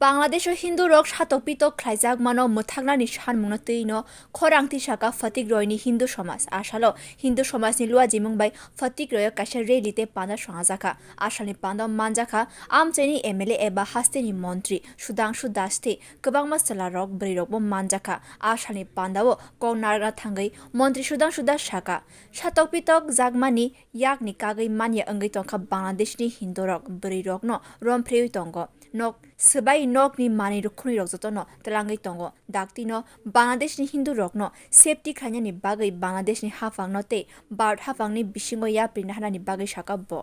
Bangladesh Hindu rok satokpitok khlaijak mano muthagnani sanmungno tüino khorangti saka Fatik Royni Hindu Somas asalo Hindu Somasni lua jimung bai Fatik Roy kaisa relite panda sangajaka asalni panda manjaka amcheni MLA eba hasteni montri Sudangshu Daste kwbangma sala rok bri rokbo manjaka asalni pandao konarga thangai montri Sudangshu Das saka satokpitok jagmani yakni kagai manya angai tongkha Bangladeshni Hindu rok bri rokno rompreu tongo nok sebai nok ni mani rukhuni rok jotono telangai tongo daktino Bangladesh ni Hindu rok no safety khanya ni bagai Bangladesh ni hafang note bar hafang ni bisingo ya prinahana ni bagai sakabbo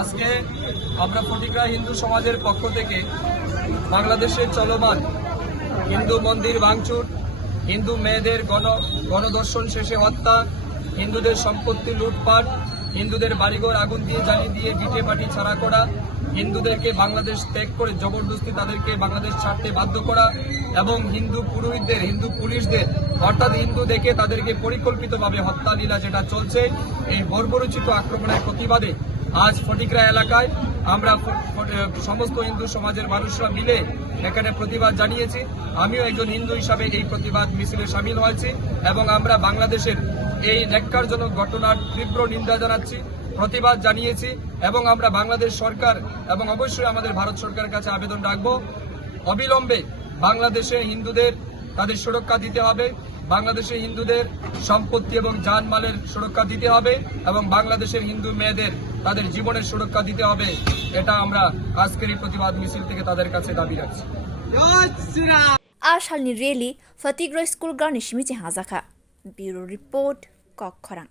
আজকে আমরা ফটিকরা হিন্দু সমাজের পক্ষ থেকে বাংলাদেশের চলমান হিন্দু মন্দির ভাঙচুর হিন্দু মেয়েদের গণধর্ষণ শেষে হত্যা হিন্দুদের সম্পত্তি লুটপাট হিন্দুদের বাড়িঘর আগুন দিয়ে জ্বালিয়ে দিয়ে ভিটে মাটি ছাড়া করা হিন্দুদেরকে বাংলাদেশ ত্যাগ করে জবরদস্তি তাদেরকে বাংলাদেশ ছাড়তে বাধ্য করা এবং হিন্দু পুরোহিতদের হিন্দু পুলিশদের অর্থাৎ হিন্দু দেখে তাদেরকে পরিকল্পিতভাবে হত্যা লীলা যেটা চলছে এই বর্বরোচিত আক্রমণের প্রতিবাদে আজ ফটিকরা এলাকায় আমরা সমস্ত হিন্দু সমাজের মানুষরা মিলে এখানে প্রতিবাদ জানিয়েছি আমিও একজন হিন্দু হিসাবে এই প্রতিবাদ মিছিলে সামিল হয়েছি এবং আমরা বাংলাদেশের এই ন্যাক্কারজনক ঘটনার তীব্র নিন্দা জানাচ্ছি প্রতিবাদ জানিয়েছি এবং আমরা বাংলাদেশ সরকার এবং অবশ্যই আমাদের ভারত সরকারের কাছে আবেদন রাখব অবিলম্বে বাংলাদেশে হিন্দুদের তাদের সুরক্ষা দিতে হবে বাংলাদেশে হিন্দুদের সম্পত্তি এবং জানমালের সুরক্ষা দিতে হবে এবং বাংলাদেশের হিন্দু মেয়েদের তাদের জীবনের সুরক্ষা দিতে হবে এটা আমরা আজকের এই প্রতিবাদ মিছিল থেকে তাদের কাছে দাবি রাখছি asalni reli Fatik Roy School ground ni shimichi hazaka Bureau Report Kokkhorang